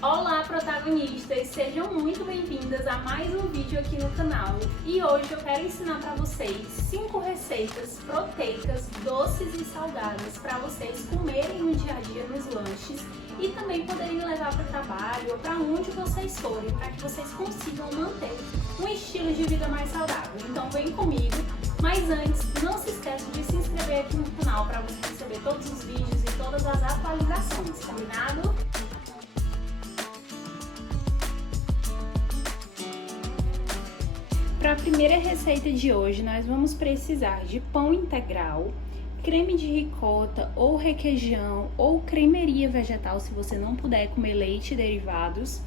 Olá, protagonistas! Sejam muito bem-vindas a mais um vídeo aqui no canal. E hoje eu quero ensinar para vocês 5 receitas proteicas, doces e salgadas para vocês comerem no dia a dia nos lanches e também poderem levar para o trabalho ou para onde vocês forem, para que vocês consigam manter um estilo de vida mais saudável. Então vem comigo, mas antes não se esqueça de se inscrever aqui no canal para você receber todos os vídeos e todas as atualizações, combinado? Para a primeira receita de hoje, nós vamos precisar de pão integral, creme de ricota ou requeijão ou cremeria vegetal, se você não puder comer leite e derivados.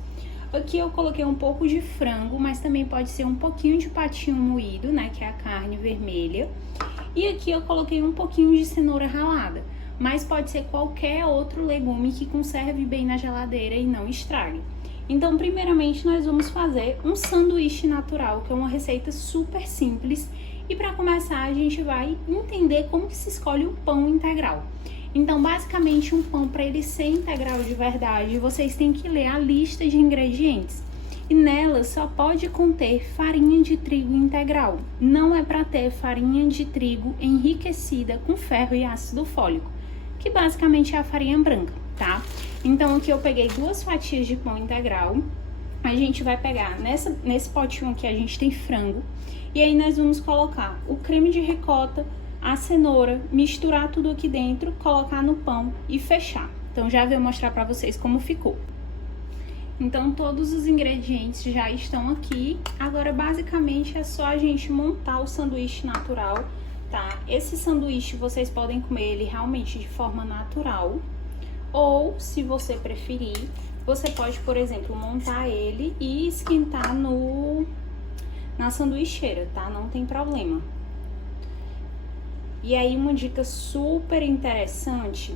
Aqui eu coloquei um pouco de frango, mas também pode ser um pouquinho de patinho moído, né, que é a carne vermelha. E aqui eu coloquei um pouquinho de cenoura ralada, mas pode ser qualquer outro legume que conserve bem na geladeira e não estrague. Então, primeiramente, nós vamos fazer um sanduíche natural, que é uma receita super simples. E para começar, a gente vai entender como que se escolhe o pão integral. Então, basicamente, um pão, para ele ser integral de verdade, vocês têm que ler a lista de ingredientes. E nela só pode conter farinha de trigo integral. Não é para ter farinha de trigo enriquecida com ferro e ácido fólico, que basicamente é a farinha branca, tá? Então aqui eu peguei 2 fatias de pão integral. A gente vai pegar nesse potinho aqui, a gente tem frango. E aí nós vamos colocar o creme de ricota, a cenoura, misturar tudo aqui dentro, colocar no pão e fechar. Então já vou mostrar pra vocês como ficou. Então todos os ingredientes já estão aqui. Agora basicamente é só a gente montar o sanduíche natural, tá? Esse sanduíche vocês podem comer ele realmente de forma natural. Ou, se você preferir, você pode, por exemplo, montar ele e esquentar na sanduicheira, tá? Não tem problema. E aí, uma dica super interessante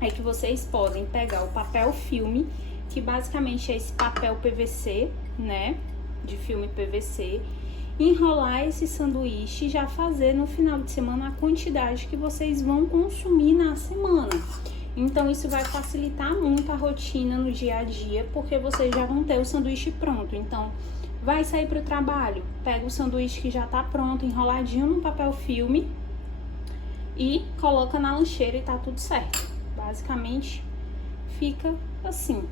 é que vocês podem pegar o papel filme, que basicamente é esse papel PVC, né? De filme PVC. Enrolar esse sanduíche e já fazer no final de semana a quantidade que vocês vão consumir na semana. Então, isso vai facilitar muito a rotina no dia a dia, porque vocês já vão ter o sanduíche pronto. Então, vai sair para o trabalho, pega o sanduíche que já tá pronto, enroladinho no papel filme e coloca na lancheira e tá tudo certo. Basicamente, fica assim.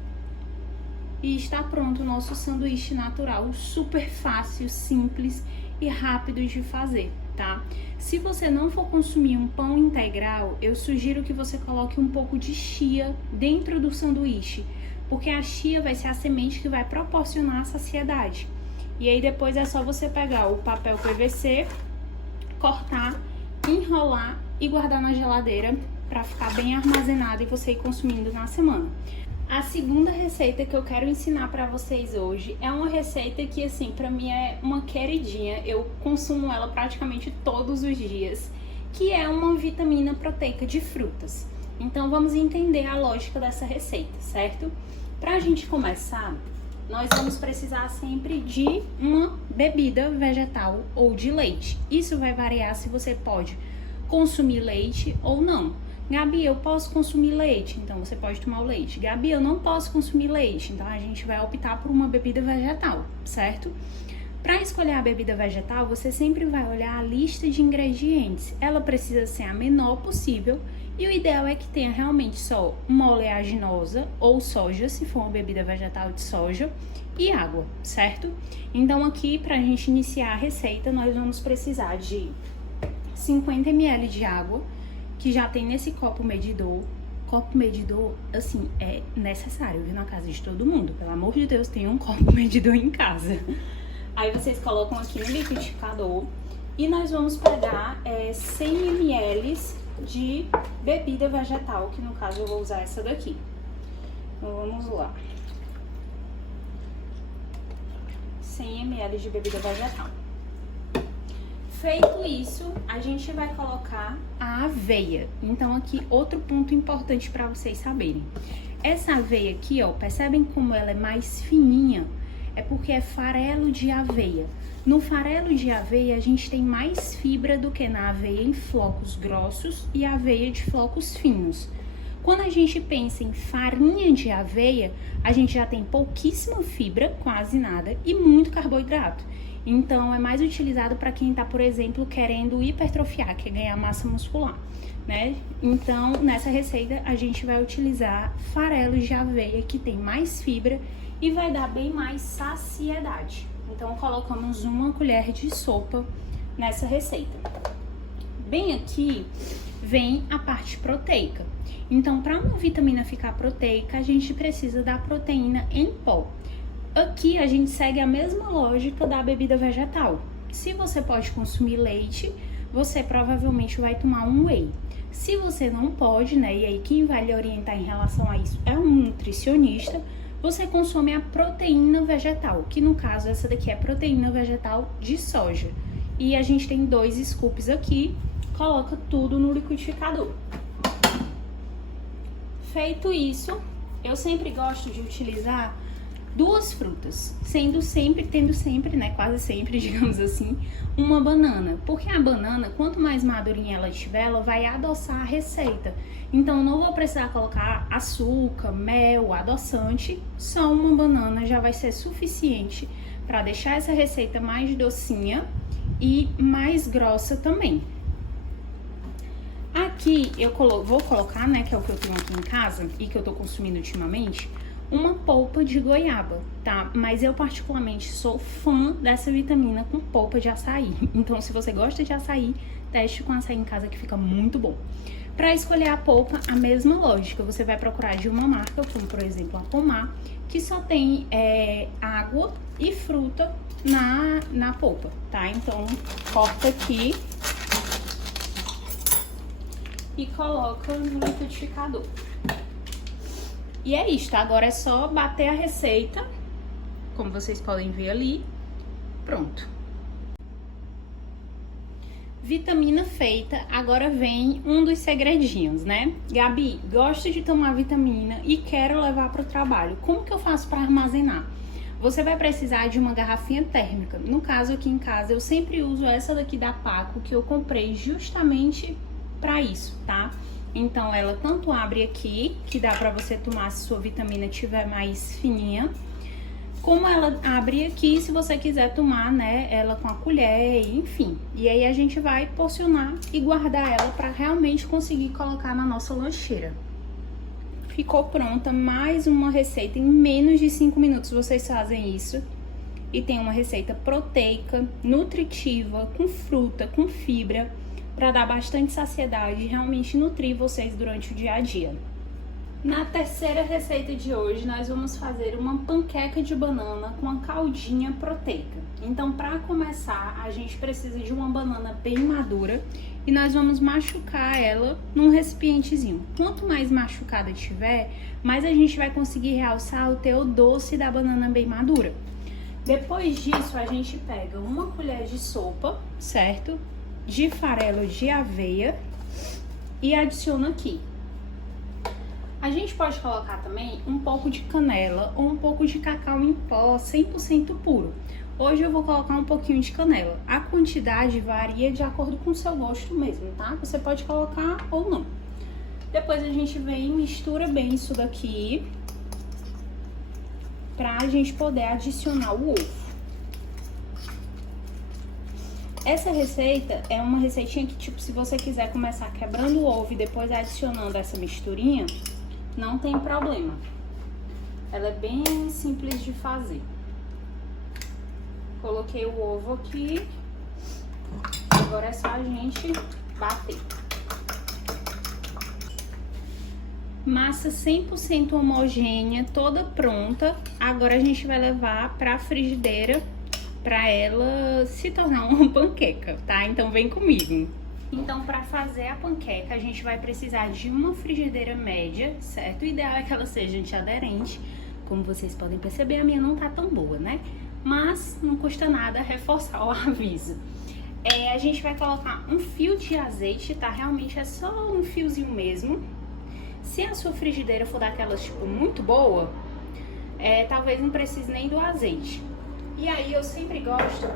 E está pronto o nosso sanduíche natural, super fácil, simples e rápido de fazer, tá? Se você não for consumir um pão integral, eu sugiro que você coloque um pouco de chia dentro do sanduíche, porque a chia vai ser a semente que vai proporcionar a saciedade. E aí depois é só você pegar o papel PVC, cortar, enrolar e guardar na geladeira para ficar bem armazenado e você ir consumindo na semana. A segunda receita que eu quero ensinar para vocês hoje é uma receita que, assim, para mim é uma queridinha. Eu consumo ela praticamente todos os dias, que é uma vitamina proteica de frutas. Então, vamos entender a lógica dessa receita, certo? Para a gente começar, nós vamos precisar sempre de uma bebida vegetal ou de leite. Isso vai variar se você pode consumir leite ou não. Gabi, eu posso consumir leite, então você pode tomar o leite. Gabi, eu não posso consumir leite, então a gente vai optar por uma bebida vegetal, certo? Para escolher a bebida vegetal, você sempre vai olhar a lista de ingredientes. Ela precisa ser a menor possível e o ideal é que tenha realmente só uma oleaginosa ou soja, se for uma bebida vegetal de soja, e água, certo? Então aqui, para a gente iniciar a receita, nós vamos precisar de 50 ml de água, que já tem nesse copo medidor. Copo medidor, assim, é necessário, viu, na casa de todo mundo. Pelo amor de Deus, tem um copo medidor em casa. Aí vocês colocam aqui no liquidificador e nós vamos pegar 100 ml de bebida vegetal, que no caso eu vou usar essa daqui. Então vamos lá. 100 ml de bebida vegetal. Feito isso, a gente vai colocar a aveia. Então aqui outro ponto importante para vocês saberem. Essa aveia aqui, ó, percebem como ela é mais fininha? É porque é farelo de aveia. No farelo de aveia a gente tem mais fibra do que na aveia em flocos grossos e aveia de flocos finos. Quando a gente pensa em farinha de aveia, a gente já tem pouquíssima fibra, quase nada, e muito carboidrato. Então, é mais utilizado para quem está, por exemplo, querendo hipertrofiar, quer ganhar massa muscular, né? Então, nessa receita, a gente vai utilizar farelos de aveia, que tem mais fibra e vai dar bem mais saciedade. Então, colocamos 1 colher de sopa nessa receita. Bem aqui vem a parte proteica. Então, para uma vitamina ficar proteica, a gente precisa da proteína em pó. Aqui a gente segue a mesma lógica da bebida vegetal. Se você pode consumir leite, você provavelmente vai tomar um whey. Se você não pode, né, e aí quem vai lhe orientar em relação a isso é um nutricionista, você consome a proteína vegetal, que no caso essa daqui é proteína vegetal de soja. E a gente tem 2 scoops aqui, coloca tudo no liquidificador. Feito isso, eu sempre gosto de utilizar 2 frutas, tendo sempre, né, quase sempre, digamos assim, uma banana. Porque a banana, quanto mais madurinha ela estiver, ela vai adoçar a receita. Então, eu não vou precisar colocar açúcar, mel, adoçante. Só uma banana já vai ser suficiente para deixar essa receita mais docinha e mais grossa também. Aqui eu vou colocar, né, que é o que eu tenho aqui em casa e que eu tô consumindo ultimamente, uma polpa de goiaba, tá? Mas eu particularmente sou fã dessa vitamina com polpa de açaí. Então, se você gosta de açaí, teste com açaí em casa que fica muito bom. Para escolher a polpa, a mesma lógica. Você vai procurar de uma marca, como por exemplo a Pomar, que só tem água e fruta na polpa, tá? Então, corta aqui e coloca no liquidificador. E é isso, tá? Agora é só bater a receita, como vocês podem ver ali, pronto. Vitamina feita, agora vem um dos segredinhos, né? Gabi, gosto de tomar vitamina e quero levar para o trabalho. Como que eu faço para armazenar? Você vai precisar de uma garrafinha térmica. No caso, aqui em casa, eu sempre uso essa daqui da Paco, que eu comprei justamente para isso, tá? Então, ela tanto abre aqui, que dá pra você tomar se sua vitamina estiver mais fininha, como ela abre aqui se você quiser tomar, né, ela com a colher, enfim. E aí a gente vai porcionar e guardar ela pra realmente conseguir colocar na nossa lancheira. Ficou pronta mais uma receita, em menos de 5 minutos vocês fazem isso. E tem uma receita proteica, nutritiva, com fruta, com fibra, para dar bastante saciedade e realmente nutrir vocês durante o dia a dia. Na terceira receita de hoje, nós vamos fazer uma panqueca de banana com uma caldinha proteica. Então, para começar, a gente precisa de uma banana bem madura e nós vamos machucar ela num recipientezinho. Quanto mais machucada tiver, mais a gente vai conseguir realçar o teor doce da banana bem madura. Depois disso, a gente pega 1 colher de sopa, certo? De farelo de aveia e adiciona aqui. A gente pode colocar também um pouco de canela ou um pouco de cacau em pó 100% puro. Hoje eu vou colocar um pouquinho de canela. A quantidade varia de acordo com o seu gosto mesmo, tá? Você pode colocar ou não. Depois a gente vem e mistura bem isso daqui pra gente poder adicionar o ovo. Essa receita é uma receitinha que, tipo, se você quiser começar quebrando o ovo e depois adicionando essa misturinha, não tem problema. Ela é bem simples de fazer. Coloquei o ovo aqui. Agora é só a gente bater. Massa 100% homogênea, toda pronta. Agora a gente vai levar pra frigideira para ela se tornar uma panqueca, tá? Então vem comigo. Então, para fazer a panqueca, a gente vai precisar de uma frigideira média, certo? O ideal é que ela seja antiaderente. Como vocês podem perceber, a minha não tá tão boa, né? Mas não custa nada reforçar o aviso. A gente vai colocar um fio de azeite, tá? Realmente é só um fiozinho mesmo. Se a sua frigideira for daquelas, tipo, muito boa, talvez não precise nem do azeite. E aí eu sempre gosto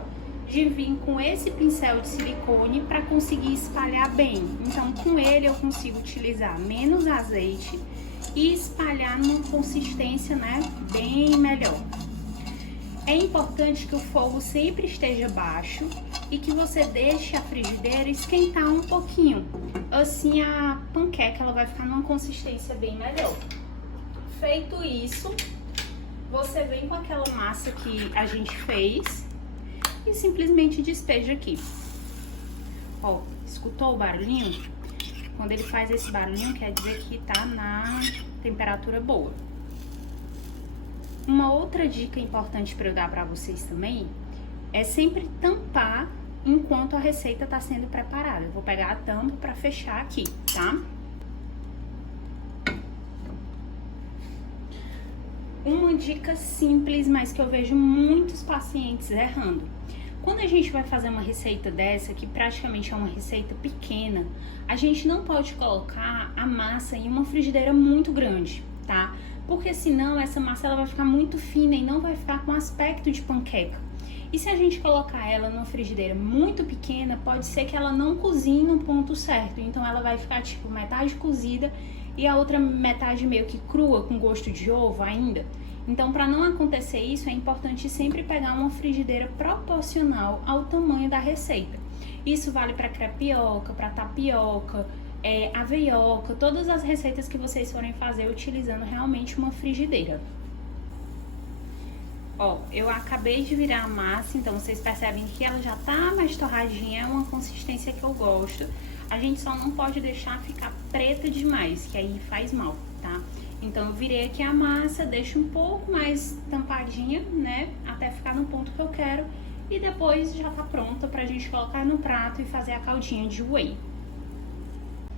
de vir com esse pincel de silicone para conseguir espalhar bem. Então, com ele eu consigo utilizar menos azeite e espalhar numa consistência, né, bem melhor. É importante que o fogo sempre esteja baixo e que você deixe a frigideira esquentar um pouquinho. Assim a panqueca ela vai ficar numa consistência bem melhor. Feito isso, você vem com aquela massa que a gente fez e simplesmente despeja aqui. Ó, escutou o barulhinho? Quando ele faz esse barulhinho, quer dizer que tá na temperatura boa. Uma outra dica importante para eu dar para vocês também é sempre tampar enquanto a receita está sendo preparada. Eu vou pegar a tampa para fechar aqui, tá? Uma dica simples, mas que eu vejo muitos pacientes errando. Quando a gente vai fazer uma receita dessa, que praticamente é uma receita pequena, a gente não pode colocar a massa em uma frigideira muito grande, tá? Porque senão essa massa ela vai ficar muito fina e não vai ficar com aspecto de panqueca. E se a gente colocar ela numa frigideira muito pequena, pode ser que ela não cozinhe no ponto certo. Então ela vai ficar tipo metade cozida e a outra metade meio que crua, com gosto de ovo ainda. Então, para não acontecer isso, é importante sempre pegar uma frigideira proporcional ao tamanho da receita. Isso vale para crepioca, para tapioca, aveioca, todas as receitas que vocês forem fazer utilizando realmente uma frigideira. Ó, eu acabei de virar a massa, então vocês percebem que ela já tá mais torradinha, é uma consistência que eu gosto. A gente só não pode deixar ficar preta demais, que aí faz mal, tá? Então eu virei aqui a massa, deixo um pouco mais tampadinha, né, até ficar no ponto que eu quero. E depois já tá pronta pra gente colocar no prato e fazer a caldinha de whey.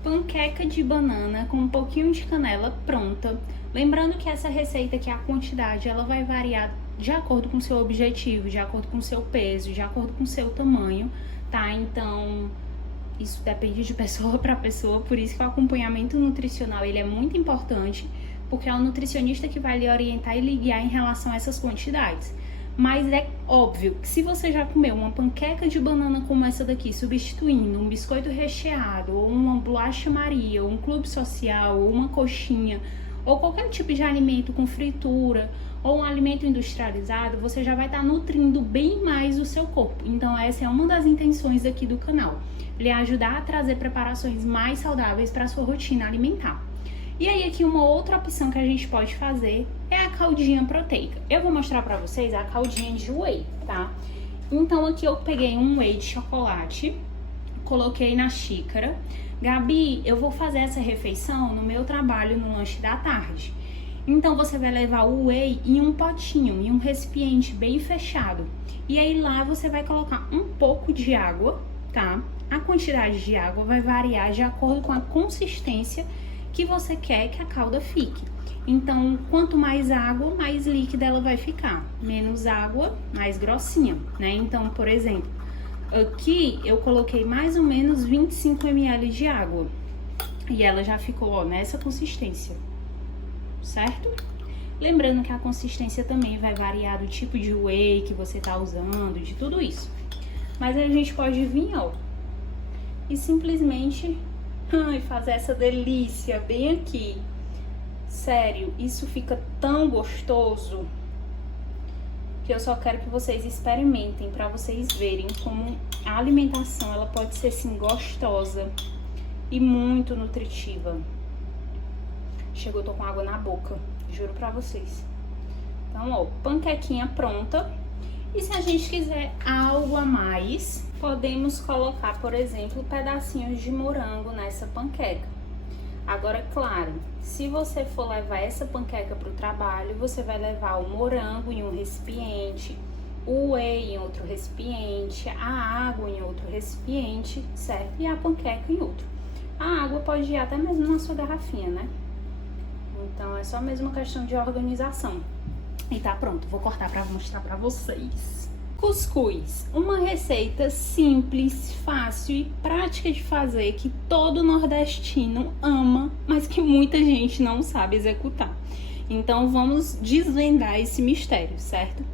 Panqueca de banana com um pouquinho de canela pronta. Lembrando que essa receita aqui, a quantidade, ela vai variar de acordo com o seu objetivo, de acordo com o seu peso, de acordo com o seu tamanho, tá? Então, isso depende de pessoa para pessoa, por isso que o acompanhamento nutricional, ele é muito importante, porque é o nutricionista que vai lhe orientar e lhe guiar em relação a essas quantidades. Mas é óbvio que se você já comeu uma panqueca de banana como essa daqui, substituindo um biscoito recheado, ou uma bolacha Maria, ou um clube social, ou uma coxinha, ou qualquer tipo de alimento com fritura, ou um alimento industrializado, você já vai estar nutrindo bem mais o seu corpo. Então essa é uma das intenções aqui do canal, lhe ajudar a trazer preparações mais saudáveis para a sua rotina alimentar. E aí aqui uma outra opção que a gente pode fazer é a caldinha proteica. Eu vou mostrar pra vocês a caldinha de whey, tá? Então aqui eu peguei um whey de chocolate, coloquei na xícara. Gabi, eu vou fazer essa refeição no meu trabalho no lanche da tarde. Então você vai levar o whey em um potinho, em um recipiente bem fechado. E aí lá você vai colocar um pouco de água, tá? A quantidade de água vai variar de acordo com a consistência que você quer que a calda fique. Então, quanto mais água, mais líquida ela vai ficar. Menos água, mais grossinha, né? Então, por exemplo, aqui eu coloquei mais ou menos 25 ml de água. E ela já ficou, ó, nessa consistência, certo? Lembrando que a consistência também vai variar do tipo de whey que você tá usando, de tudo isso. Mas a gente pode vir, ó, e simplesmente fazer essa delícia bem aqui. Sério, isso fica tão gostoso que eu só quero que vocês experimentem para vocês verem como a alimentação ela pode ser sim gostosa e muito nutritiva. Chegou, tô com água na boca, juro pra vocês. Então, ó, panquequinha pronta. E se a gente quiser algo a mais, podemos colocar, por exemplo, pedacinhos de morango nessa panqueca. Agora, claro, se você for levar essa panqueca para o trabalho, você vai levar o morango em um recipiente, o whey em outro recipiente, a água em outro recipiente, certo? E a panqueca em outro. A água pode ir até mesmo na sua garrafinha, né? Então, é só mesmo questão de organização. E tá pronto, vou cortar para mostrar para vocês. Cuscuz, uma receita simples, fácil e prática de fazer que todo nordestino ama, mas que muita gente não sabe executar. Então vamos desvendar esse mistério, certo?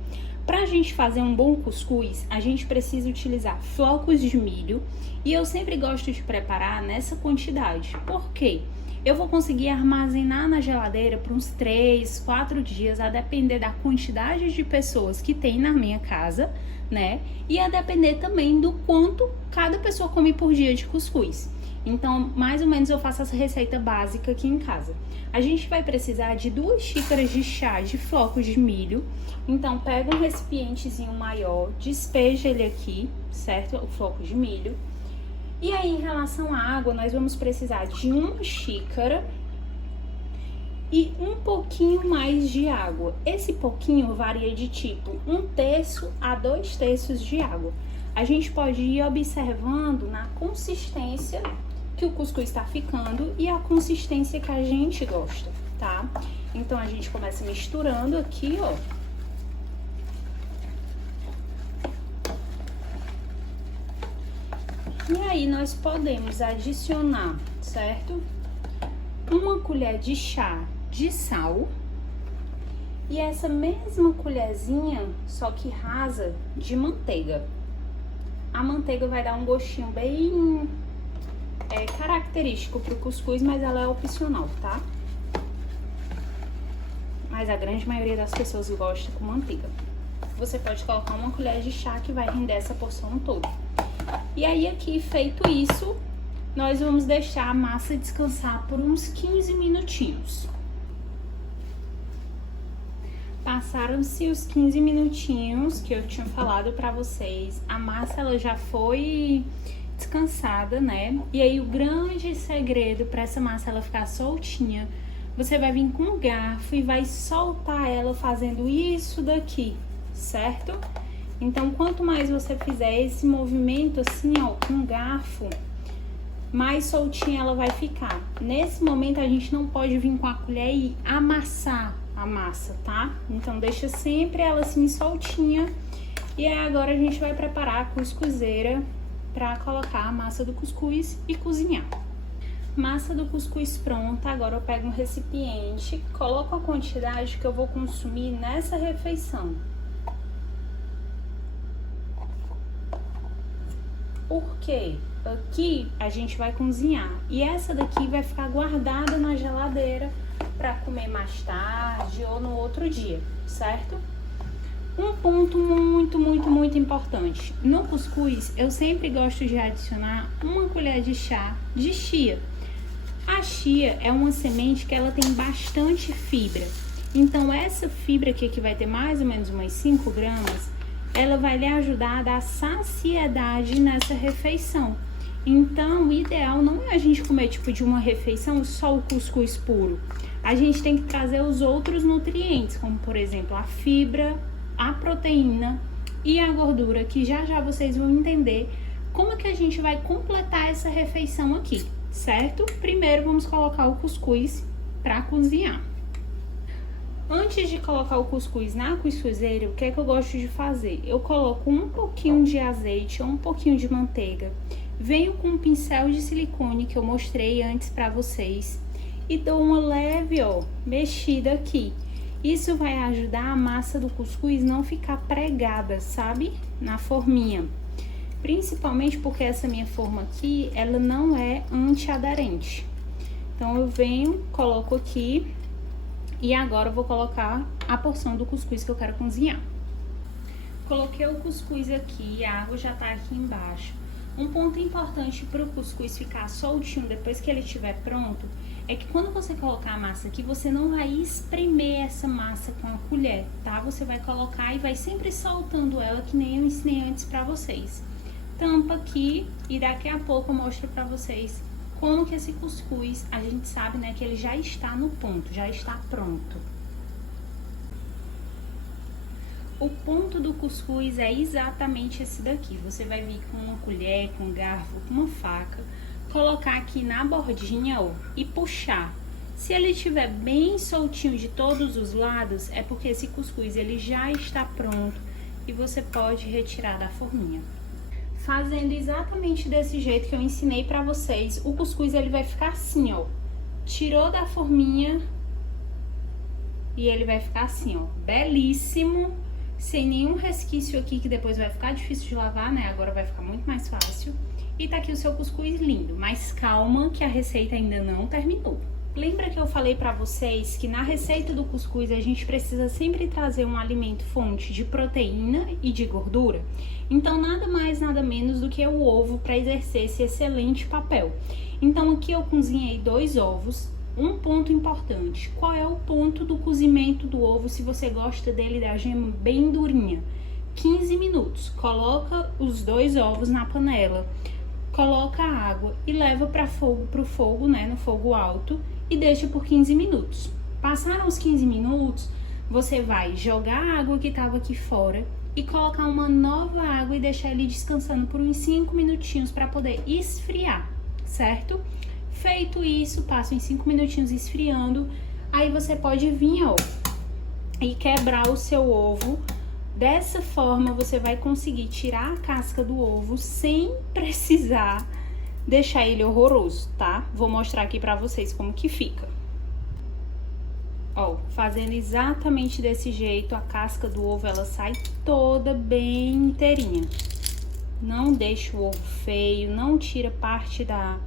Pra gente fazer um bom cuscuz, a gente precisa utilizar flocos de milho e eu sempre gosto de preparar nessa quantidade. Por quê? Eu vou conseguir armazenar na geladeira por uns 3, 4 dias, a depender da quantidade de pessoas que tem na minha casa, né? E a depender também do quanto cada pessoa come por dia de cuscuz. Então, mais ou menos eu faço essa receita básica aqui em casa. A gente vai precisar de 2 xícaras de chá de flocos de milho. Então, pega um recipientezinho maior, despeja ele aqui, certo? O floco de milho. E aí, em relação à água, nós vamos precisar de 1 xícara e um pouquinho mais de água. Esse pouquinho varia de tipo 1/3 a 2/3 de água. A gente pode ir observando na consistência que o cuscuz está ficando e a consistência que a gente gosta, tá? Então, a gente começa misturando aqui, ó. E aí, nós podemos adicionar, certo? 1 colher de chá de sal. E essa mesma colherzinha, só que rasa, de manteiga. A manteiga vai dar um gostinho bem característico pro cuscuz, mas ela é opcional, tá? Mas a grande maioria das pessoas gosta com manteiga. Você pode colocar 1 colher de chá que vai render essa porção toda. E aí aqui, feito isso, nós vamos deixar a massa descansar por uns 15 minutinhos. Passaram-se os 15 minutinhos que eu tinha falado pra vocês. A massa, ela já foi descansada, né? E aí, o grande segredo pra essa massa ela ficar soltinha, você vai vir com um garfo e vai soltar ela fazendo isso daqui, certo? Então, quanto mais você fizer esse movimento assim, ó, com o garfo, mais soltinha ela vai ficar. Nesse momento, a gente não pode vir com a colher e amassar a massa, tá? Então, deixa sempre ela assim soltinha. E aí, agora a gente vai preparar a cuscuzeira para colocar a massa do cuscuz e cozinhar. Massa do cuscuz pronta. Agora eu pego um recipiente, coloco a quantidade que eu vou consumir nessa refeição. Porque aqui a gente vai cozinhar e essa daqui vai ficar guardada na geladeira para comer mais tarde ou no outro dia, certo? Um ponto muito importante. No cuscuz, eu sempre gosto de adicionar 1 colher de chá de chia. A chia é uma semente que ela tem bastante fibra. Então, essa fibra aqui, que vai ter mais ou menos umas 5 gramas, ela vai lhe ajudar a dar saciedade nessa refeição. Então, o ideal não é a gente comer tipo de uma refeição só o cuscuz puro. A gente tem que trazer os outros nutrientes, como por exemplo a fibra, a proteína e a gordura, que já já vocês vão entender como que a gente vai completar essa refeição aqui, certo? Primeiro vamos colocar o cuscuz para cozinhar. Antes de colocar o cuscuz na cuscuzeira, o que é que eu gosto de fazer? Eu coloco um pouquinho de azeite ou um pouquinho de manteiga, venho com um pincel de silicone que eu mostrei antes para vocês e dou uma leve, ó, mexida aqui. Isso vai ajudar a massa do cuscuz não ficar pregada, sabe? Na forminha. Principalmente porque essa minha forma aqui, ela não é antiaderente. Então, eu venho, coloco aqui e agora eu vou colocar a porção do cuscuz que eu quero cozinhar. Coloquei o cuscuz aqui, a água já tá aqui embaixo. Um ponto importante para o cuscuz ficar soltinho depois que ele estiver pronto é que quando você colocar a massa aqui, você não vai espremer essa massa com a colher, tá? Você vai colocar e vai sempre soltando ela, que nem eu ensinei antes pra vocês. Tampa aqui e daqui a pouco eu mostro pra vocês como que esse cuscuz, a gente sabe, né, que ele já está no ponto, já está pronto. O ponto do cuscuz é exatamente esse daqui. Você vai vir com uma colher, com um garfo, com uma faca, colocar aqui na bordinha, ó, e puxar. Se ele estiver bem soltinho de todos os lados, é porque esse cuscuz ele já está pronto e você pode retirar da forminha. Fazendo exatamente desse jeito que eu ensinei pra vocês, o cuscuz ele vai ficar assim, ó. Tirou da forminha e ele vai ficar assim, ó, belíssimo. sem nenhum resquício aqui que depois vai ficar difícil de lavar, né? Agora vai ficar muito mais fácil. E tá aqui o seu cuscuz lindo, mas calma que a receita ainda não terminou. Lembra que eu falei pra vocês que na receita do cuscuz a gente precisa sempre trazer um alimento fonte de proteína e de gordura? Então nada mais, nada menos do que o ovo para exercer esse excelente papel. Então aqui eu cozinhei 2 ovos. Um ponto importante, qual é o ponto do cozimento do ovo se você gosta dele da gema bem durinha? 15 minutos. Coloca os 2 ovos na panela, coloca a água e leva pro fogo, né, no fogo alto, e deixa por 15 minutos. Passaram os 15 minutos, você vai jogar a água que estava aqui fora e colocar uma nova água e deixar ele descansando por uns 5 minutinhos para poder esfriar, certo? Feito isso, passa uns 5 minutinhos esfriando, aí você pode vir, ó, e quebrar o seu ovo. Dessa forma, você vai conseguir tirar a casca do ovo sem precisar deixar ele horroroso, tá? Vou mostrar aqui pra vocês como que fica. Ó, fazendo exatamente desse jeito, a casca do ovo, ela sai toda bem inteirinha. Não deixa o ovo feio, não tira parte da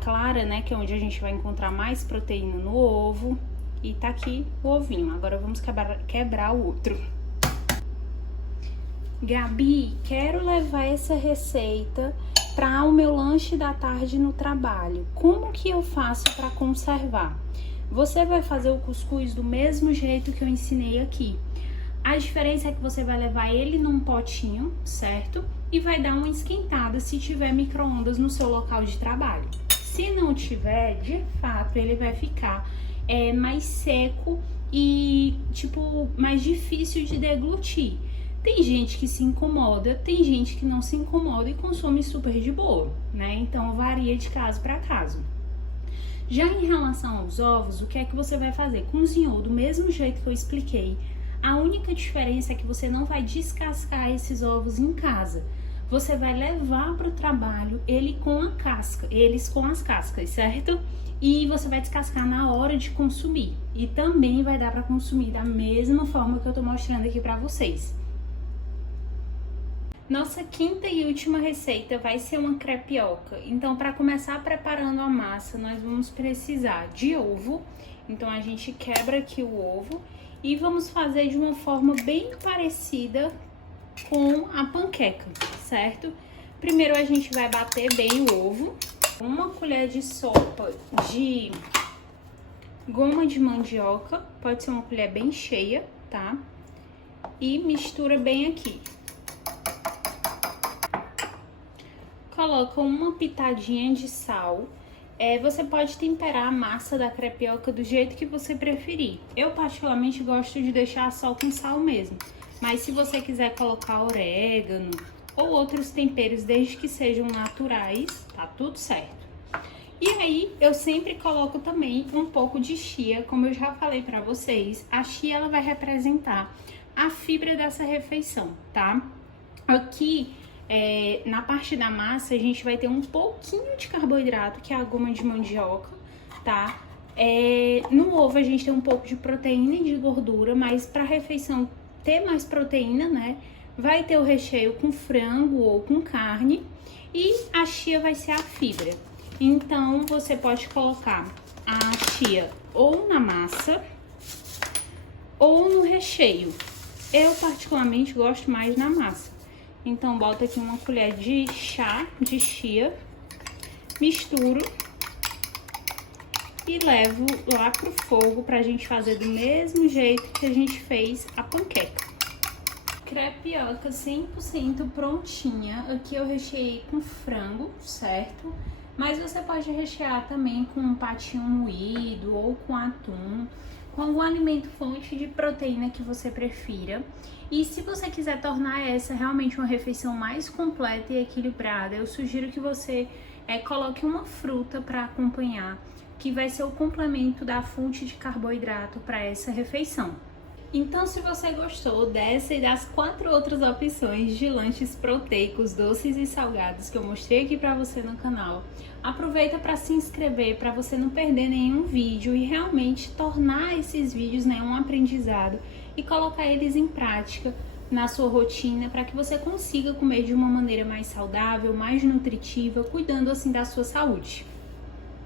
clara, né, que é onde a gente vai encontrar mais proteína no ovo. E tá aqui o ovinho. Agora vamos quebrar o outro. Gabi, quero levar essa receita para o meu lanche da tarde no trabalho. Como que eu faço para conservar? Você vai fazer o cuscuz do mesmo jeito que eu ensinei aqui. A diferença é que você vai levar ele num potinho, certo? E vai dar uma esquentada se tiver micro-ondas no seu local de trabalho. Se não tiver, de fato, ele vai ficar mais seco e, tipo, mais difícil de deglutir. Tem gente que se incomoda, tem gente que não se incomoda e consome super de boa, né? Então, varia de caso para caso. Já em relação aos ovos, o que é que você vai fazer? Cozinhou do mesmo jeito que eu expliquei. A única diferença é que você não vai descascar esses ovos em casa. Você vai levar para o trabalho eles com as cascas, certo? E você vai descascar na hora de consumir. E também vai dar para consumir da mesma forma que eu tô mostrando aqui para vocês. Nossa quinta e última receita vai ser uma crepioca. Então, para começar preparando a massa, nós vamos precisar de ovo. Então, a gente quebra aqui o ovo e vamos fazer de uma forma bem parecida com a panqueca, certo? Primeiro, a gente vai bater bem o ovo. Uma colher de sopa de goma de mandioca, pode ser uma colher bem cheia, tá? E mistura bem aqui. Coloca uma pitadinha de sal. Você pode temperar a massa da crepioca do jeito que você preferir. Eu particularmente gosto de deixar só com sal mesmo. Mas se você quiser colocar orégano ou outros temperos, desde que sejam naturais, tá tudo certo. E aí, eu sempre coloco também um pouco de chia, como eu já falei pra vocês. A chia, ela vai representar a fibra dessa refeição, tá? Aqui, na parte da massa, a gente vai ter um pouquinho de carboidrato, que é a goma de mandioca, tá? No ovo, a gente tem um pouco de proteína e de gordura, mas pra refeição ter mais proteína, né? Vai ter o recheio com frango ou com carne e a chia vai ser a fibra. Então, você pode colocar a chia ou na massa ou no recheio. Eu, particularmente, gosto mais na massa. Então, bota aqui uma colher de chá de chia, misturo e levo lá pro fogo pra gente fazer do mesmo jeito que a gente fez a panqueca. Crepioca 100% prontinha. Aqui eu recheei com frango, certo? Mas você pode rechear também com um patinho moído ou com atum, com algum alimento fonte de proteína que você prefira. E se você quiser tornar essa realmente uma refeição mais completa e equilibrada, eu sugiro que você coloque uma fruta para acompanhar, que vai ser o complemento da fonte de carboidrato para essa refeição. Então, se você gostou dessa e das 4 outras opções de lanches proteicos, doces e salgados que eu mostrei aqui para você no canal, aproveita para se inscrever para você não perder nenhum vídeo e realmente tornar esses vídeos um aprendizado e colocar eles em prática na sua rotina para que você consiga comer de uma maneira mais saudável, mais nutritiva, cuidando assim da sua saúde.